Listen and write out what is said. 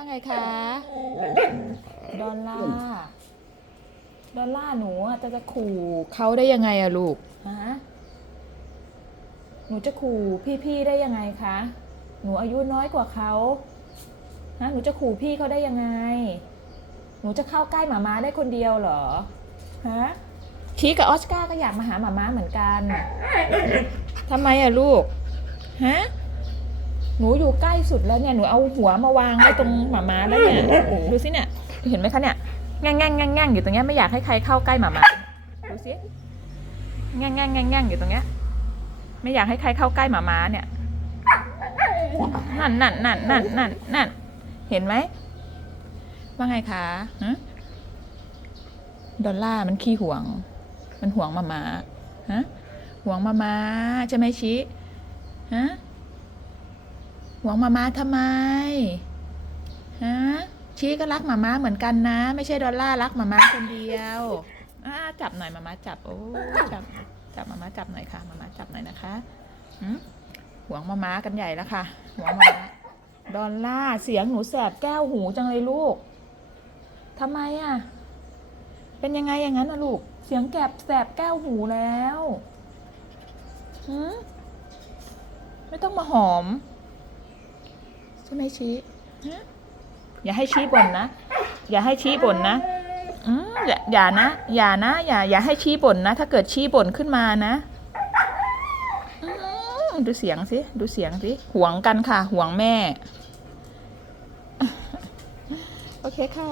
ว่าไงคะ ดอลล่าร์ดอลล่าร์หนูอะจะจะขู่เขาได้ยังไงอะลูก ฮะ หนูจะขู่พี่ๆได้ยังไงคะ หนูอายุน้อยกว่าเขาฮะ หนูจะขู่พี่เขาได้ยังไง หนูจะเข้าใกล้หมาม้าได้คนเดียวเหรอ ฮะ คีกับออสการ์ก็อยากมาหาหมาม้าเหมือนกัน ทำไมอะลูก ฮะ หนูอยู่ใกล้สุดแล้วเนี่ยหนูเอาหัวมาวางไว้ตรงหมาม้าแล้วเนี่ยดูสิเนี่ยเห็นไหมคะเนี่ยแง่งแง่งแง่งแง่งอยู่ตรงเนี้ยไม่อยากให้ใครเข้าใกล้หมาม้าดูสิแง่งแง่งแง่งแง่งอยู่ตรงเนี้ยไม่อยากให้ใครเข้าใกล้หมาม้าเนี่ยนั่นนั่นนั่นนั่นนั่นนั่นเห็นไหมว่าไงคะฮะดอลล่าร์มันขี้ห่วง มันห่วงมามาฮะห่วงมามาใช่ไหมชิฮะห่ วงมามาทำไมฮะชี้ก็รักมามาเหมือนกันนะ ไม่ใช่ดอลล่ารักมามาคนเดียวอ่าจับหน่อยมามาจับโอ้จับจับมามาจับหน่อยค่ะมามาจับหน่อยนะคะหืมห่วงมามากันใหญ่แล้วค่ะห่วงมามาดอลล่าเสียงหนูแสบแก้วหูจังเลยลูกทำไมอะ เป็นยังไงอย่างนั้นนะลูก เสียงแกบแสบแก้วหูแล้วหืมไม่ต้องมาหอม ช่ไหมชี้ฮะอย่าให้ชี้บ่นนะ อย่าให้ชี้บ่นนะอืมอย่าอย่านะ อย่านะ อย่า อย่าให้ชี้บ่นนะ ถ้าเกิดชี้บ่นขึ้นมานะอืมดูเสียงสิ ดูเสียงสิ ห่วงกันค่ะ ห่วงแม่ โอเคค่ะ